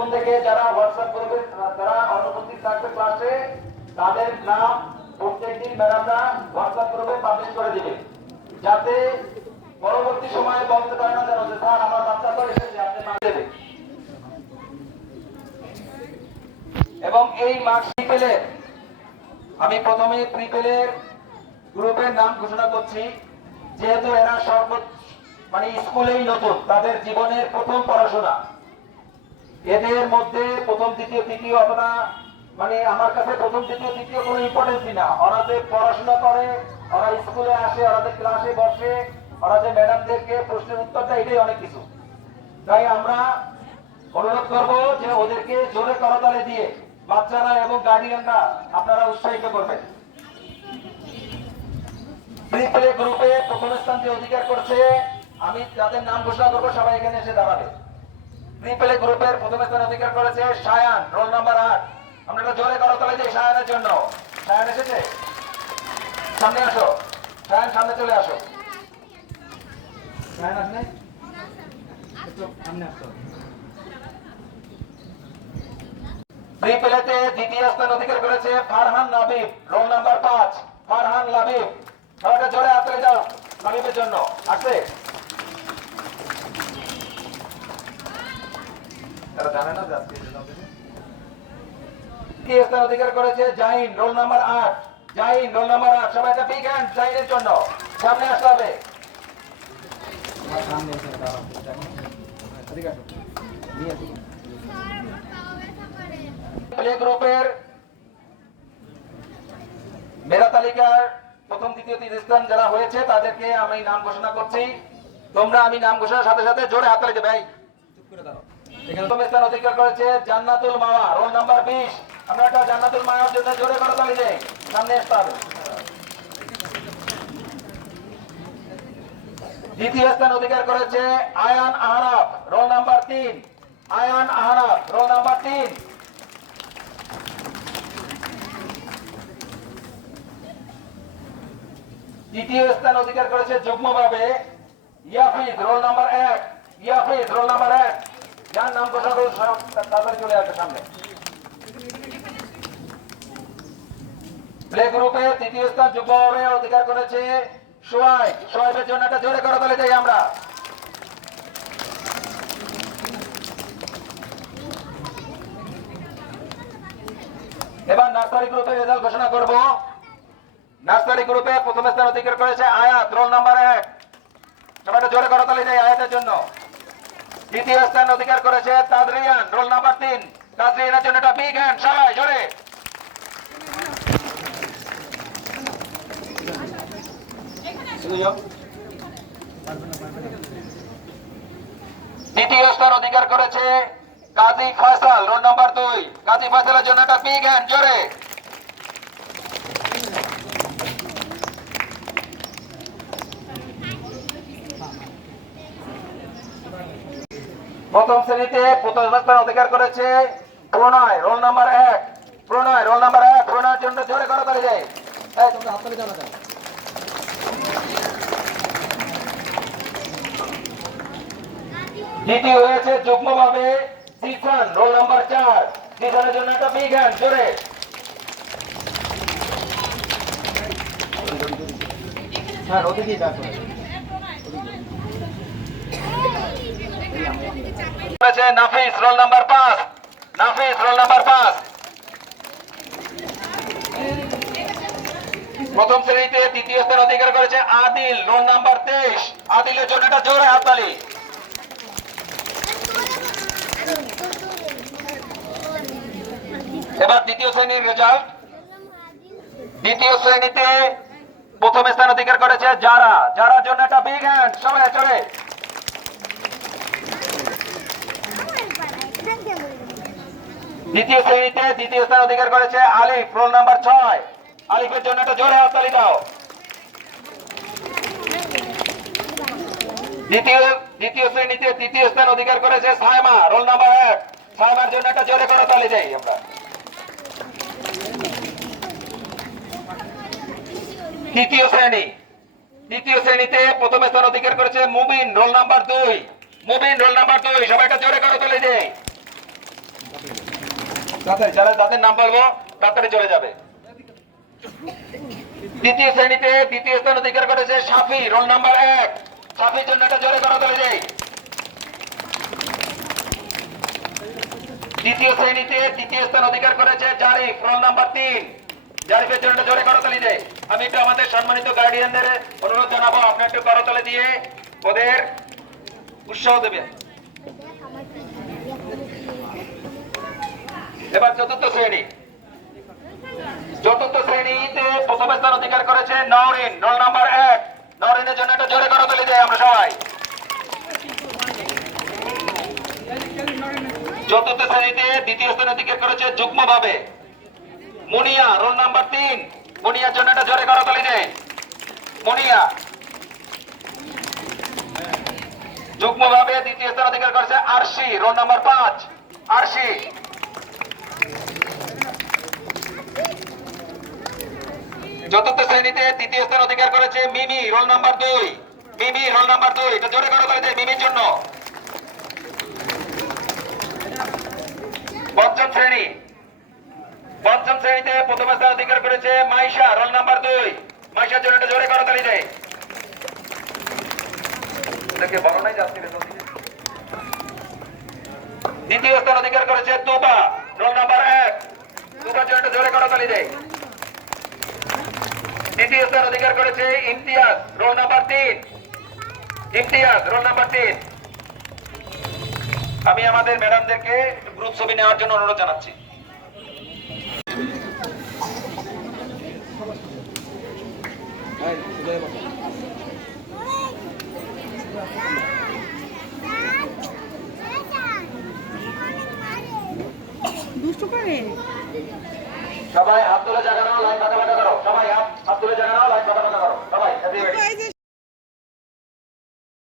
এখন থেকে যারা হোয়াটসঅ্যাপ গ্রুপে যারা অনুপস্থিত থাকবে ক্লাসে তাদের নাম প্রত্যেকদিন ম্যাডামরা হোয়াটসঅ্যাপ গ্রুপে পাবলিশ করে দিবে, যাতে পরবর্তী সময়ে বলতে পারে না যেন যে স্যার আমার বাচ্চা তো এসেছে আপনি মার্ক দেবে। এবং এই মার্কশিট পেলে আমি প্রথমে প্রিপেলের গ্রুপের নাম ঘোষণা করছি, যেহেতু এরা মানে স্কুলেই নতুন, তাদের জীবনের প্রথম পড়াশোনা। এদের মধ্যে প্রথম দ্বিতীয় তৃতীয় অথবা মানে আমার কাছে প্রথম দ্বিতীয় তৃতীয় কোনো ইম্পর্টেন্সই না। ওরা যে পড়াশোনা করে, ওরা স্কুলে আসে, ওরা যে ক্লাসে বসে, ওরা যে ম্যাডামদেরকে প্রশ্নের উত্তর দেয়, এটাই অনেক কিছু। তাই আমরা অনুরোধ করবো যে ওদেরকে জোরে করতালি দিয়ে বাচ্চারা এবং গার্ডিয়ানরা আপনারা উৎসাহিত করবেন। প্রিপ্লে গ্রুপে প্রথম স্থান যে অধিকার করছে, আমি যাদের নাম ঘোষণা করবো সবাই এখানে এসে দাঁড়াবে। প্রিপ্লে গ্রুপের প্রথম স্থান অধিকার করেছে সায়ান, রোল নাম্বার 8। আমরা জোরে করতালি দিই সায়ানের জন্য। সায়ান এসেছে? সামনে আসো সায়ান, সামনে চলে আসো। সায়ান আসলে একটু সামনে আসো। প্রিপ্লেতে দ্বিতীয় স্থান অধিকার করেছে ফারহান লাবিব, রোল নাম্বার 5। ফারহান লাবিব, সবাইটা জোরে হাত তুলে দাও লাবিবের জন্য। আসছে? তারা জানে না যে আজকে তৃতীয় স্থান অধিকার করেছে Jahin, roll number 8। Jahin, roll number 8। সবাই একটা বিগ হ্যান্ড জাহিনের জন্য। সামনে আসতে হবে। প্লে গ্রুপের মেধা তালিকার প্রথম দ্বিতীয় তৃতীয় স্থান যারা হয়েছে তাদেরকে আমি নাম ঘোষণা করছি। তোমরা আমি নাম ঘোষণার সাথে সাথে জোরে হাততালি দেবে। ভাই চুপ করে দাঁড়াও। এখানে প্রথম স্থান অধিকার করেছে জান্নাতুল মাওয়া, রোল নাম্বার 20। আমরা একটা জান্নাতুল মাওয়ার জন্য জোরে করতালি দেই। সামনে আসতে হবে। দ্বিতীয় স্থান অধিকার করেছে Ayan Ahnaf, roll number 3। Ayan Ahnaf, roll number 3। তৃতীয় স্থান অধিকার করেছে যুগ্মভাবে Yafiz, roll number 1। Yafiz, roll number 1। যার নাম ঘোষণা করে তাড়াতাড়ি চলে আসবে সামনে। প্লে গ্রুপে তৃতীয় স্থান যুগ্মভাবে অধিকার করেছে সোহাইব। সোহাইবের জন্য একটা জোরে করতালি দেই আমরা। এবার নার্সারি গ্রুপের রেজাল্ট ঘোষণা করব। নার্সারি গ্রুপে প্রথম স্থান অধিকার করেছে আয়াত, রোল নাম্বার 1। সবাই জোরে করতালি দেয় আয়াতের জন্য। দ্বিতীয় স্থান অধিকার করেছে তাদরিয়ান, রোল নাম্বার 3। তাদরিয়ানের জন্য একটা বিগ হ্যান্ড সবাই জোরে। তৃতীয় স্থান অধিকার করেছে কাজী ফয়সাল, রোল নাম্বার 2। কাজী ফয়সালের জন্য একটা বিগ হ্যান্ড জোরে। প্রথম শ্রেণীতে প্রথম স্থান অধিকার করেছে প্রণয়, রোল নাম্বার 1। প্রণয়, রোল নাম্বার 1। প্রণয়ের জন্য জোরে করতালি দেয়। তোমরা হাততালি দাও না। দ্বিতীয় হয়েছে যুগ্মভাবে জিসান, রোল নাম্বার 4। জিসানের জন্য একটা বিগ হ্যান্ড জোরে। হ্যাঁ, ওদিকেই দেখো। নাফিস, রোল নাম্বার 5। নাফিস, রোল নাম্বার 5। প্রথম শ্রেণীতে তৃতীয় স্থান অধিকার করেছে আদিল, রোল নাম্বার 23। আদিলের জন্য একটা জোরে হাততালি। এবার দ্বিতীয় শ্রেণীর রেজাল্ট। দ্বিতীয় শ্রেণীতে প্রথম স্থান অধিকার করেছে যারা। যারার জন্য একটা বিগ হ্যান্ড সবাই চলে। দ্বিতীয় শ্রেণীতে দ্বিতীয় স্থান অধিকার করেছে আলিফ, রোল নাম্বার 6। আলিফের জন্য একটা জোরে হাততালি দাও। দ্বিতীয় শ্রেণীতে তৃতীয় স্থান অধিকার করেছে সায়মা, রোল নাম্বার 1। সায়মার জন্য একটা জোরে করতালি দেই আমরা। তৃতীয় শ্রেণীতে প্রথম স্থান অধিকার করেছে Mubin, roll number 2। Mubin, roll number 2। সবাই একটা জোরে করতালি দেই। যাদের নাম বলবো তাড়াতাড়ি চলে যাবে। দ্বিতীয় শ্রেণীতে দ্বিতীয় স্থান অধিকার করেছে সাফি, রোল নাম্বার 1। সাফির জন্য একটা জোরে করা চলে যায়। দ্বিতীয় শ্রেণীতে দ্বিতীয় স্থান অধিকার করেছে জারিফ, রোল নাম্বার 3। জারিফের জন্য জোরে করতালি দেয়। আমি একটু আমাদের সম্মানিত গার্ডিয়ানদের অনুরোধ জানাবো, আপনার একটু করতালি দিয়ে ওদের উৎসাহ দেবেন। এবার চতুর্থ শ্রেণী। চতুর্থ শ্রেণীতে প্রথম স্থান অধিকার করেছে নওরিন, রোল নাম্বার 1। নওরিনের জন্য একটা জোরে করতালি দেয় আমরা সবাই। চতুর্থ শ্রেণীতে দ্বিতীয় স্থান অধিকার করেছে যুগ্মভাবে মুনিয়া, রোল নাম্বার 3। মুনিয়ার জন্য একটা জোরে করতালি দেয়। মুনিয়া যুগ্মভাবে দ্বিতীয় স্থান অধিকার করেছে আরশি, রোল নাম্বার 5। আরশি চতুর্থ শ্রেণীতে তৃতীয় স্থান অধিকার করেছে মিমি, রোল নাম্বার 2। মিমি, রোল নাম্বার 2, এটা জোরে করতালি দেয় মিমির জন্য। পঞ্চম শ্রেণী। পঞ্চম শ্রেণীতে প্রথম স্থান অধিকার করেছে মাইশা, রোল নাম্বার 2। মাইশার জন্য একটা জোরে করতালি দেয়। দেখে বড় নাই যাচ্ছে। দ্বিতীয় স্থান অধিকার করেছে তুবা, রোল নাম্বার 1। তুবার জন্য একটা জোরে করতালি দেয়। দ্বিতীয় স্থান অধিকার করেছে Imtiaz, role number 3। Imtiaz, role number 3। আমি আমাদের ম্যাডামদেরকে গ্রুপ ছবি নেওয়ার জন্য অনুরোধ জানাচ্ছি। সবাই হাত তুলে জাগানো, লাইন